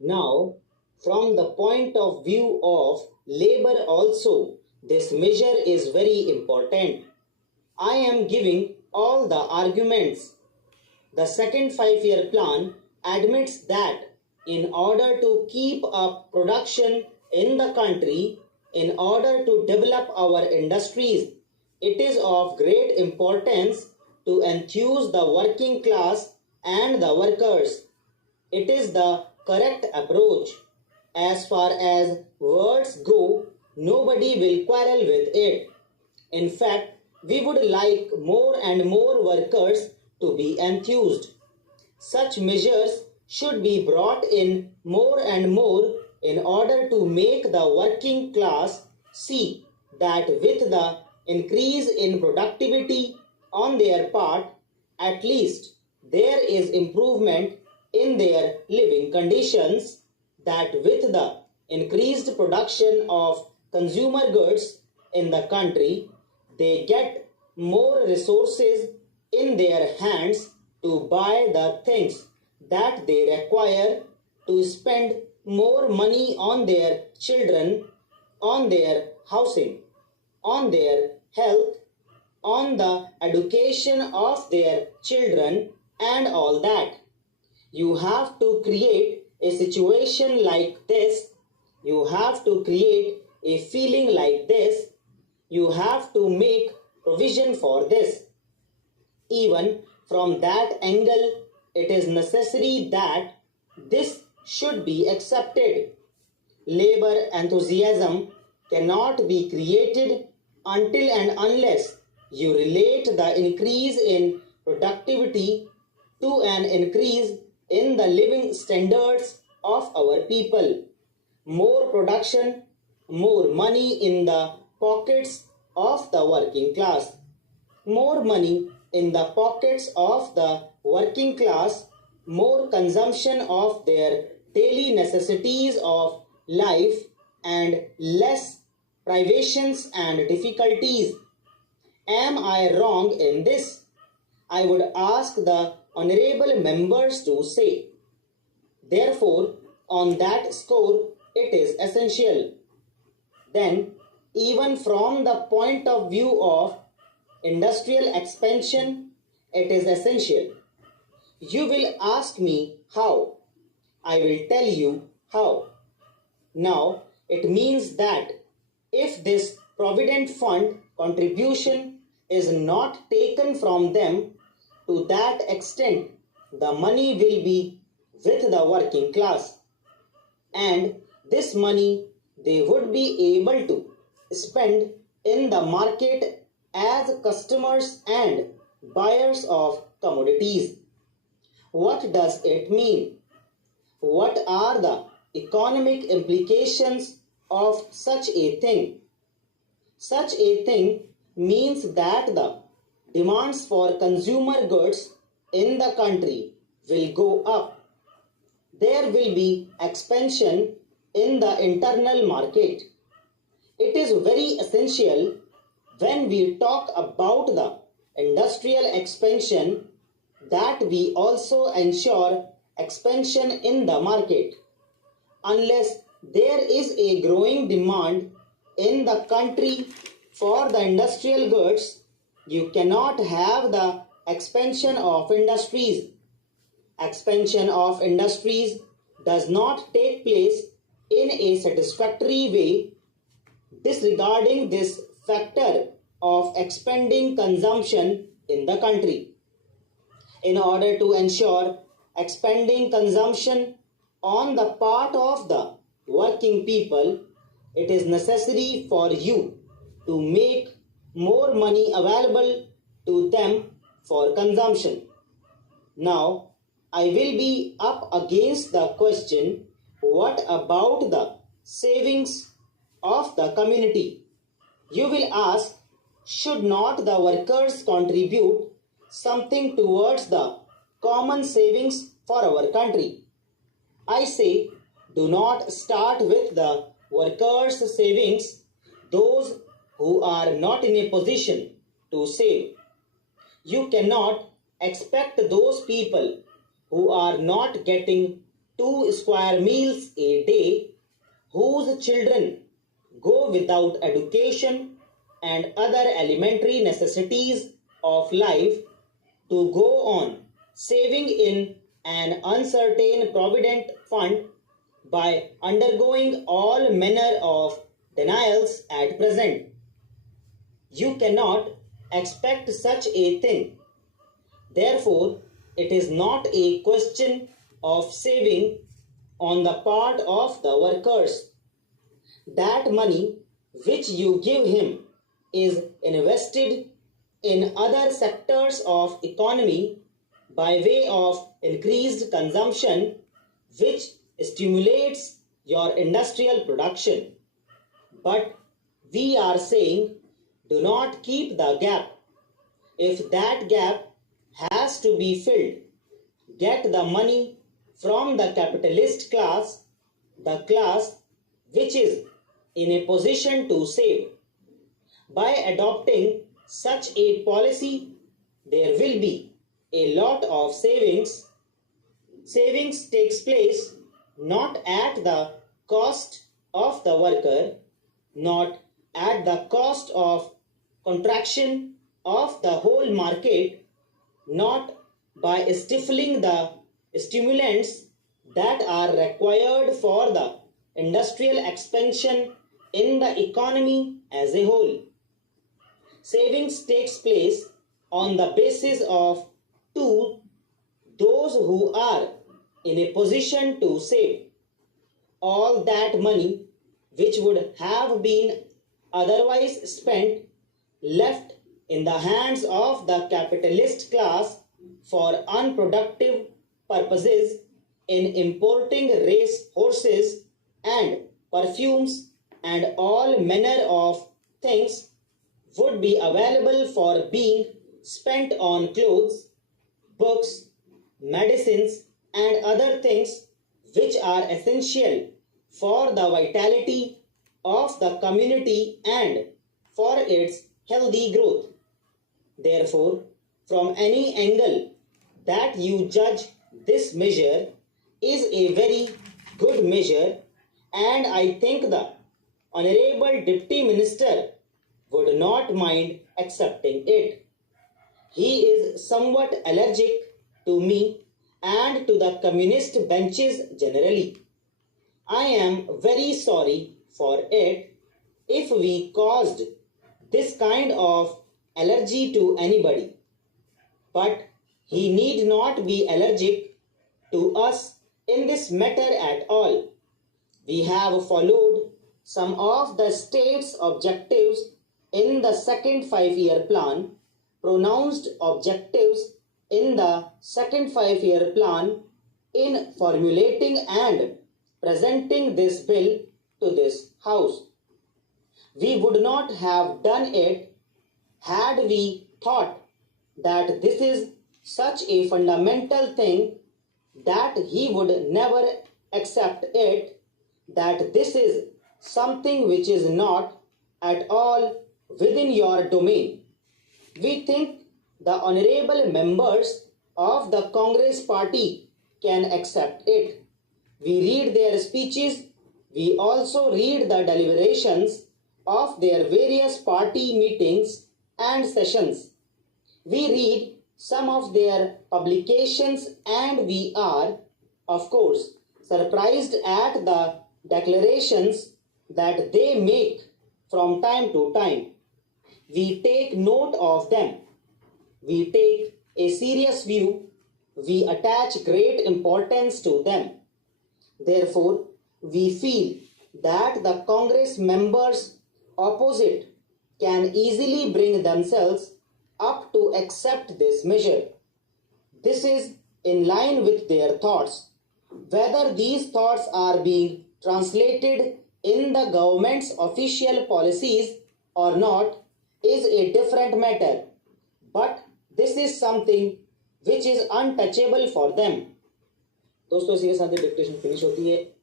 Now, from the point of view of labor also, this measure is very important. I am giving all the arguments. The second 5-year plan admits that in order to keep up production in the country, in order to develop our industries, it is of great importance to enthuse the working class and the workers. It is the correct approach. As far as words go, nobody will quarrel with it. In fact, we would like more and more workers to be enthused. Such measures should be brought in more and more in order to make the working class see that with the increase in productivity on their part, at least there is improvement in their living conditions, that with the increased production of consumer goods in the country, they get more resources in their hands to buy the things that they require, to spend more money on their children, on their housing, on their health, on the education of their children, and all that. You have to create a situation like this. You have to create a feeling like this. You have to make provision for this. Even from that angle, it is necessary that this should be accepted. Labor enthusiasm cannot be created until and unless you relate the increase in productivity to an increase in the living standards of our people. More production, more money in the pockets of the working class. More money in the pockets of the working class, more consumption of their daily necessities of life, and less privations and difficulties. Am I wrong in this? I would ask the honorable members to say. Therefore, on that score, it is essential. Then, even from the point of view of industrial expansion, it is essential. You will ask me how. I will tell you how. Now, it means that if this Provident Fund contribution is not taken from them to that extent, the money will be with the working class. And this money they would be able to spend in the market as customers and buyers of commodities. What does it mean? What are the economic implications of such a thing? Such a thing means that the demands for consumer goods in the country will go up. There will be expansion in the internal market. It is very essential when we talk about the industrial expansion that we also ensure expansion in the market. Unless there is a growing demand in the country for the industrial goods, you cannot have the expansion of industries. Expansion of industries does not take place in a satisfactory way, disregarding this factor of expanding consumption in the country. In order to ensure expanding consumption on the part of the working people, it is necessary for you to make more money available to them for consumption. Now, I will be up against the question, what about the savings of the community? You will ask, should not the workers contribute something towards the common savings for our country? I say, do not start with the workers' savings, those who are not in a position to save. You cannot expect those people who are not getting 2 square meals a day, whose children go without education and other elementary necessities of life, to go on saving in an uncertain provident fund by undergoing all manner of denials at present. You cannot expect such a thing. Therefore, it is not a question of saving on the part of the workers. That money which you give him is invested in other sectors of economy by way of increased consumption, which stimulates your industrial production. But we are saying, do not keep the gap. If that gap has to be filled, get the money from the capitalist class, the class which is in a position to save. By adopting such a policy, there will be a lot of savings. Savings takes place not at the cost of the worker, not at the cost of contraction of the whole market, not by stifling the stimulants that are required for the industrial expansion in the economy as a whole. Savings takes place on the basis of 2, those who are in a position to save. All that money which would have been otherwise spent left in the hands of the capitalist class for unproductive purposes in importing race horses and perfumes and all manner of things would be available for being spent on clothes, books, medicines and other things which are essential for the vitality of the community and for its healthy growth. Therefore, from any angle that you judge, this measure is a very good measure, and I think the Honorable Deputy Minister would not mind accepting it. He is somewhat allergic to me and to the communist benches generally. I am very sorry for it if we caused this kind of allergy to anybody. But he need not be allergic to us in this matter at all. We have followed some of the state's objectives in the second 5-year plan, pronounced objectives in the second 5-year plan in formulating and presenting this bill to this House. We would not have done it had we thought that this is such a fundamental thing that he would never accept it, that this is something which is not at all within your domain. We think the honorable members of the Congress party can accept it. We read their speeches. We also read the deliberations of their various party meetings and sessions. We read some of their publications and we are, of course, surprised at the declarations that they make from time to time. We take note of them. We take a serious view. We attach great importance to them. Therefore, we feel that the Congress members opposite can easily bring themselves up to accept this measure. This is in line with their thoughts. Whether these thoughts are being translated in the government's official policies or not is a different matter. But this is something which is untouchable for them. दोस्तों इसी के साथ dictation finish होती है.